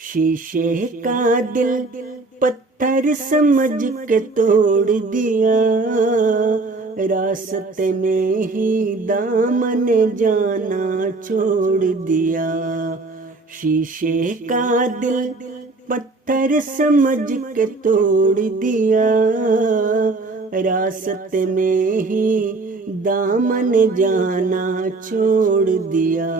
شیشے کا دل پتھر سمجھ کے توڑ دیا، راستے میں ہی دامن جانا چھوڑ دیا۔ شیشے کا دل پتھر سمجھ کے توڑ دیا، راستے میں ہی دامن جانا چھوڑ دیا۔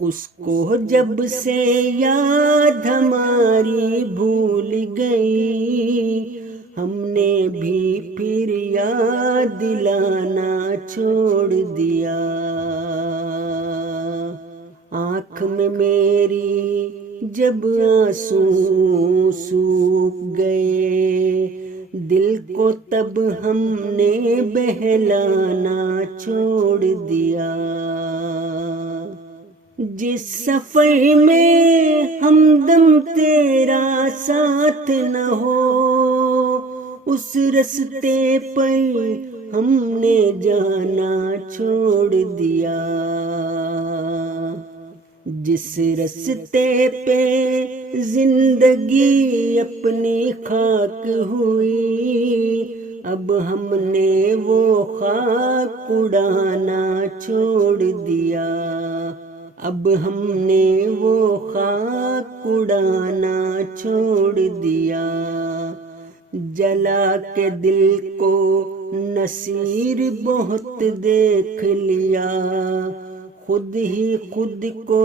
اس کو جب سے یاد ہماری بھول گئی، ہم نے بھی پھر یاد دلانا چھوڑ دیا۔ آنکھ میں میری جب آنسو سوکھ گئے، دل کو تب ہم نے بہلانا چھوڑ دیا۔ جس سفر میں ہمدم تیرا ساتھ نہ ہو، اس رستے پر ہم نے جانا چھوڑ دیا۔ جس رستے پہ زندگی اپنی خاک ہوئی، اب ہم نے وہ خاک اڑانا چھوڑ دیا۔ اب ہم نے وہ خاک اڑانا چھوڑ دیا۔ جلا کے دل کو نصیر بہت دیکھ لیا، خود ہی خود کو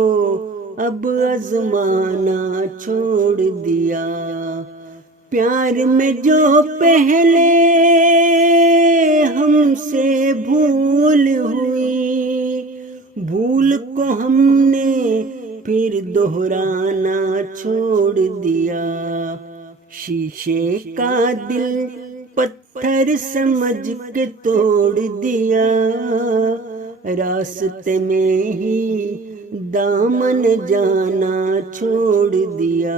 اب آزمانا چھوڑ دیا۔ پیار میں جو پہلے ہم سے بھول ہوئی، بھول کو ہم نے پھر دہرانا چھوڑ دیا۔ شیشے کا دل پتھر سمجھ کے توڑ دیا، راستے میں ہی دامن جانا چھوڑ دیا۔